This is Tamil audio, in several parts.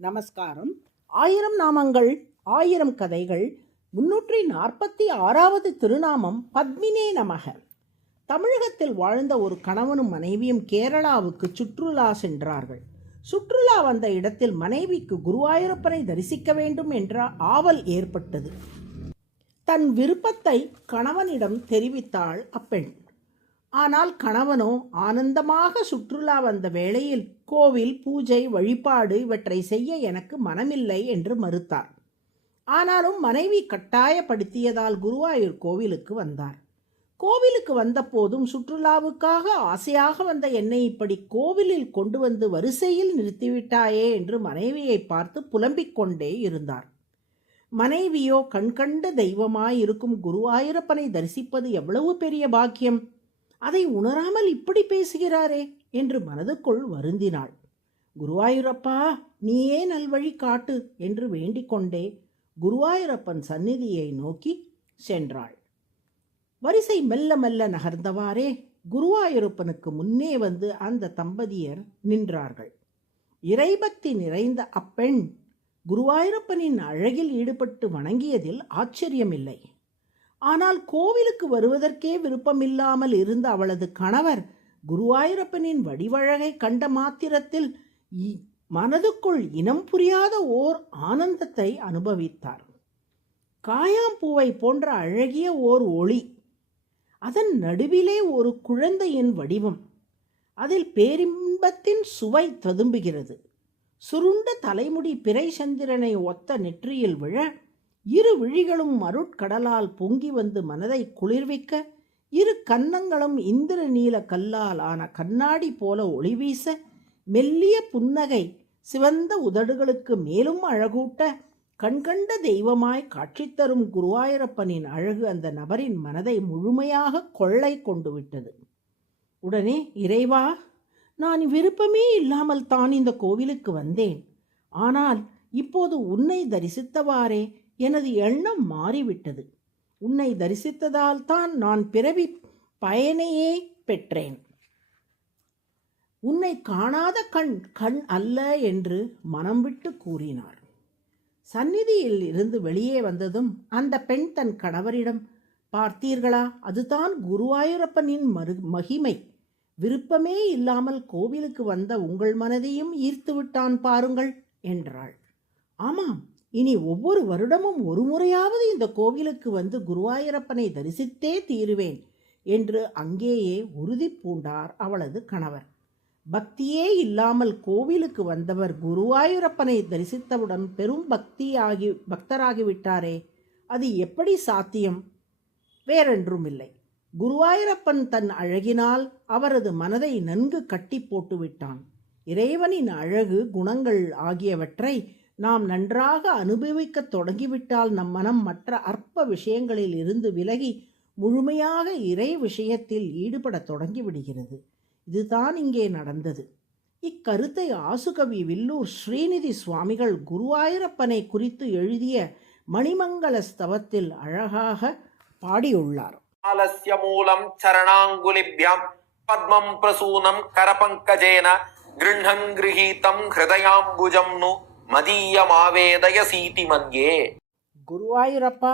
நமஸ்காரம். 1000 நாமங்கள் 1000 கதைகள் 346வது திருநாமம் பத்மினே நமக. தமிழகத்தில் வாழ்ந்த ஒரு கணவனும் மனைவியும் கேரளாவுக்கு சுற்றுலா சென்றார்கள். சுற்றுலா வந்த இடத்தில் மனைவிக்கு குருவாயூரப்பனை தரிசிக்க வேண்டும் என்ற ஆவல் ஏற்பட்டது. தன் விருப்பத்தை கணவனிடம் தெரிவித்தாள் அப்பெண். ஆனால் கணவனோ ஆனந்தமாக சுற்றுலா வந்த வேளையில் கோவில் பூஜை வழிபாடு இவற்றை செய்ய எனக்கு மனமில்லை என்று மறுத்தார். ஆனாலும் மனைவி கட்டாயப்படுத்தியதால் குருவாயூர் கோவிலுக்கு வந்தார். கோவிலுக்கு வந்த போதும் சுற்றுலாவுக்காக ஆசையாக வந்த என்னை இப்படி கோவிலில் கொண்டு வந்து வரிசையில் நிறுத்திவிட்டாயே என்று மனைவியை பார்த்து புலம்பிக் கொண்டே இருந்தார். மனைவியோ கண்கண்ட தெய்வமாயிருக்கும் குருவாயூரப்பனை தரிசிப்பது எவ்வளவு பெரிய பாக்கியம், அதை உணராமல் இப்படி பேசுகிறாரே என்று மனதுக்குள் வருந்தினாள். குருவாயூரப்பா, நீயே நல்வழி காட்டு என்று வேண்டிக் கொண்டே குருவாயூரப்பன் சந்நிதியை நோக்கி சென்றாள். வரிசை மெல்ல மெல்ல நகர்ந்தவாறே குருவாயூரப்பனுக்கு முன்னே வந்து அந்த தம்பதியர் நின்றார்கள். இறைபக்தி நிறைந்த அப்பெண் குருவாயூரப்பனின் அழகில் ஈடுபட்டு வணங்கியதில் ஆச்சரியமில்லை. ஆனால் கோவிலுக்கு வருவதற்கே விருப்பமில்லாமல் இருந்த அவளது கணவர் குருவாயூரப்பனின் வடிவழகை கண்ட மாத்திரத்தில் மனதுக்குள் இனம் புரியாத ஓர் ஆனந்தத்தை அனுபவித்தார். காயாம்பூவை போன்ற அழகிய ஓர் ஒளி, அதன் நடுவிலே ஒரு குழந்தையின் வடிவம், அதில் பேரின்பத்தின் சுவை ததும்புகிறது. சுருண்ட தலைமுடி பிறை சந்திரனை ஒத்த நெற்றியில் விழ இரு விழிகளும் அருட்கடலால் பொங்கி வந்து மனதை குளிர்விக்க, இரு கன்னங்களும் இந்திர நீல கல்லால் ஆன கண்ணாடி போல ஒளி வீச, மெல்லிய புன்னகை சிவந்த உதடுகளுக்கு மேலும் அழகூட்ட, கண்கண்ட தெய்வமாய் காட்சி தரும் குருவாயூரப்பனின் அழகு அந்த நபரின் மனதை முழுமையாக கொள்ளை கொண்டு விட்டது. உடனே, இறைவா, நான் விருப்பமே இல்லாமல் தான் இந்த கோவிலுக்கு வந்தேன். ஆனால் இப்போது உன்னை தரிசித்தவாறே எனது எண்ணம் மாறிவிட்டது. உன்னை தரிசித்ததால் தான் நான் பிறவி பயனையே பெற்றேன். உன்னை காணாத கண் அல்ல என்று மனம் விட்டு கூறினார். சந்நிதியில் இருந்து வெளியே வந்ததும் அந்த பெண் தன் கணவரிடம், பார்த்தீர்களா, அதுதான் குருவாயூரப்பனின் மகிமை. விருப்பமே இல்லாமல் கோவிலுக்கு வந்த உங்கள் மனதையும் ஈர்த்து விட்டான் பாருங்கள் என்றாள். ஆமாம், இனி ஒவ்வொரு வருடமும் ஒரு முறையாவது இந்த கோவிலுக்கு வந்து குருவாயூரப்பனை தரிசித்தே தீருவேன் என்று அங்கேயே உறுதி பூண்டார் அவளது கணவர். பக்தியே இல்லாமல் கோவிலுக்கு வந்தவர் குருவாயூரப்பனை தரிசித்தவுடன் பெரும் பக்தராகிவிட்டாரே, அது எப்படி சாத்தியம்? வேறென்றுமில்லை, குருவாயூரப்பன் தன் அழகினால் அவரது மனதை நன்கு கட்டி போட்டு விட்டான். இறைவனின் அழகு குணங்கள் ஆகியவற்றை நாம் நன்றாக அனுபவிக்க தொடங்கிவிட்டால் நம் மனம் மற்ற அற்ப விஷயங்களில் இருந்து விலகி முழுமையாக இறை விஷயத்தில் ஈடுபட தொடங்கிவிடுகிறது. இதுதான் இங்கே நடந்தது. இக்கருத்தை ஆசுகவி வில்லூர் ஸ்ரீநிதி சுவாமிகள் குருவாயூரப்பனை குறித்து எழுதிய மணிமங்கல ஸ்தவத்தில் அழகாக பாடியுள்ளார். ஆலஸ்ய மூலம் சரணாங்குலிப்யாம் பத்மம் பிரசூனம் கரபங்கஜேன கிருண்ணங் கிருஹீதம் ஹிருதயாம்புஜம் நு மதியமாவேதய சீதி மத்யே. குருவாயூரப்பா,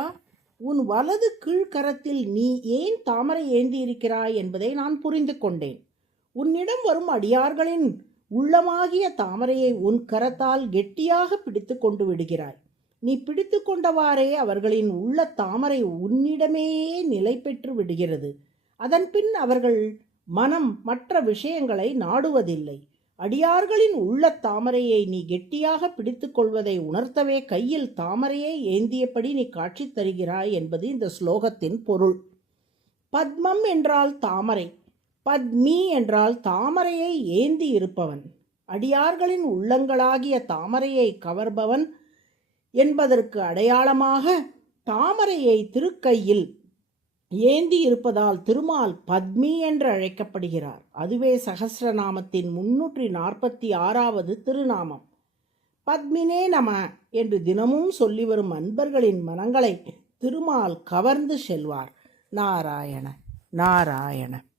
உன் வலது கீழ்கரத்தில் நீ ஏன் தாமரை ஏந்தி இருக்கிறாய் என்பதை நான் புரிந்து கொண்டேன். உன்னிடம் வரும் அடியார்களின் உள்ளமாகிய தாமரையை உன் கரத்தால் கெட்டியாக பிடித்து கொண்டு விடுகிறாய். நீ பிடித்து கொண்டவாறே அவர்களின் உள்ள தாமரை உன்னிடமே நிலை பெற்று விடுகிறது. அதன்பின் அவர்கள் மனம் மற்ற விஷயங்களை நாடுவதில்லை. அடியார்களின் உள்ள தாமரையை நீ கெட்டியாக பிடித்து கொள்வதை உணர்த்தவே கையில் தாமரையை ஏந்தியபடி நீ காட்சி தருகிறாய் என்பது இந்த ஸ்லோகத்தின் பொருள். பத்மம் என்றால் தாமரை, பத்மி என்றால் தாமரையை ஏந்தி இருப்பவன், அடியார்களின் உள்ளங்களாகிய தாமரையை கவர்பவன் என்பதற்கு அடையாளமாக தாமரையை திருக்கையில் ஏந்தி இருப்பதால் திருமால் பத்மி என்று அழைக்கப்படுகிறார். அதுவே சகஸ்ரநாமத்தின் 346வது திருநாமம். பத்மினே நம என்று தினமும் சொல்லி வரும் அன்பர்களின் மனங்களை திருமால் கவர்ந்து செல்வார். நாராயண நாராயண.